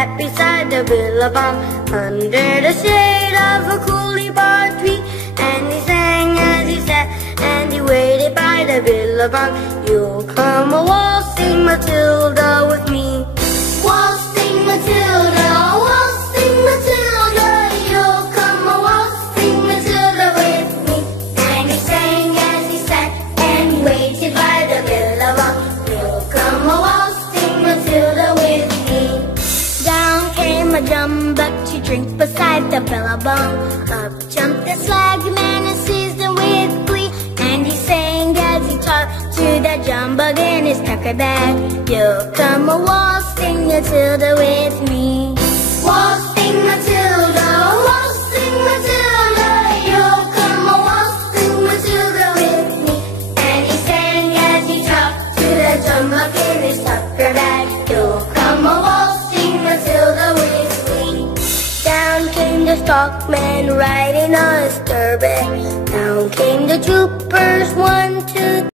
sat beside the billabong under the shade of a cooley-bar tree. And he sang as he sat, and he waited by the billabong. You'll come a waltzing Matilda with me. Waltzing Matilda, waltzing Matilda, you'll come a waltzing Matilda with me. And he sang as he sat, and he waited by the billabong. You'll come a waltzing Matilda with me. Down came a jumbuck to drink beside the billabong. Up jumped the swagman and seized him with glee. And he sang as he talked to that jumbuck in his tucker bag. You'll come a waltzing Matilda with me. Waltzing Matilda, waltzing Matilda, you'll come a waltzing Matilda with me. And he sang as he talked to that jumbuck in his tucker bag. You'll come a waltzing Matilda with me. Down came the stockman riding on his turbine. Down came the troopers, 1, 2,